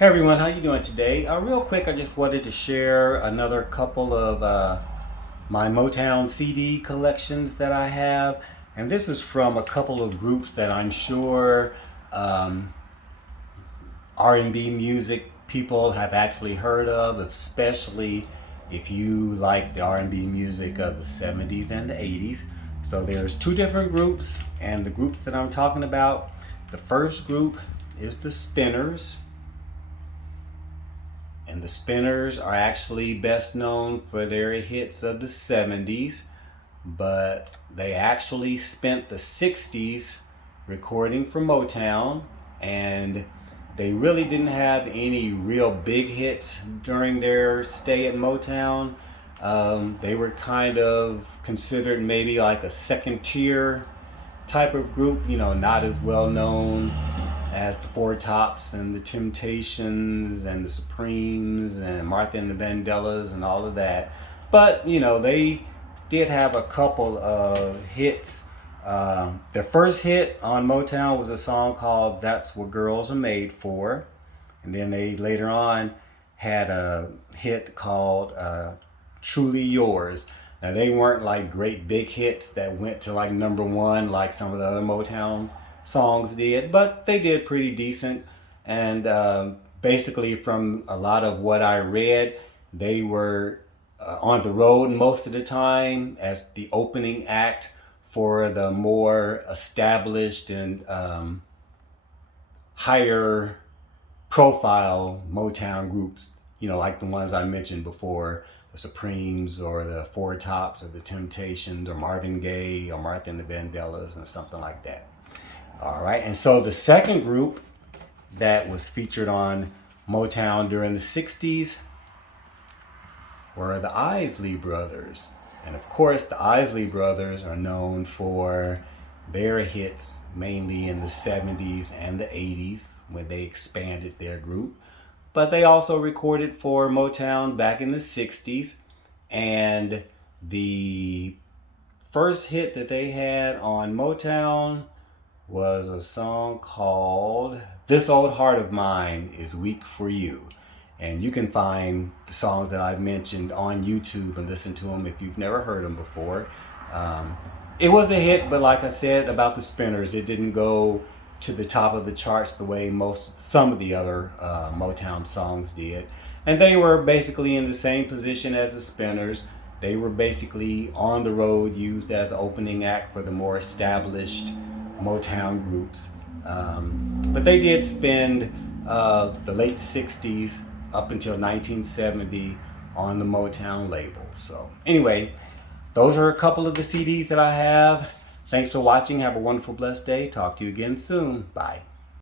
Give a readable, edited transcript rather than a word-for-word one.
Hey everyone, how you doing today? Real quick, I just wanted to share another couple of my Motown CD collections that I have, and this is from a couple of groups that I'm sure um, R&B music people have actually heard of, especially if you like the R&B music of the 70s and the 80s. So there's two different groups, and the groups that I'm talking about, the first group is the Spinners. And the Spinners are actually best known for their hits of the 70s, but they actually spent the 60s recording for Motown, and they really didn't have any real big hits during their stay at Motown. They were kind of considered maybe like a second tier type of group, not as well known as the Four Tops and the Temptations and the Supremes and Martha and the Vandellas and all of that. But, they did have a couple of hits. Their first hit on Motown was a song called That's What Girls Are Made For. And then they later on had a hit called Truly Yours. Now, they weren't like great big hits that went to like number one like some of the other Motown songs did, but they did pretty decent. And basically, from a lot of what I read, they were on the road most of the time as the opening act for the more established and higher profile Motown groups, like the ones I mentioned before, the Supremes or the Four Tops or the Temptations or Marvin Gaye or Martha and the Vandellas and something like that. All right, and so the second group that was featured on Motown during the 60s were the Isley Brothers. And of course, the Isley Brothers are known for their hits mainly in the 70s and the 80s when they expanded their group. But they also recorded for Motown back in the 60s. And the first hit that they had on Motown was a song called This Old Heart of Mine Is Weak for You. And you can find the songs that I've mentioned on YouTube and listen to them if you've never heard them before. It was a hit, but like I said about the Spinners, it didn't go to the top of the charts the way some of the other Motown songs did. And they were basically in the same position as the Spinners. They were basically on the road, used as an opening act for the more established Motown groups. But they did spend the late 60s up until 1970 on the Motown label. So anyway, those are a couple of the CDs that I have. Thanks for watching. Have a wonderful, blessed day. Talk to you again soon. Bye.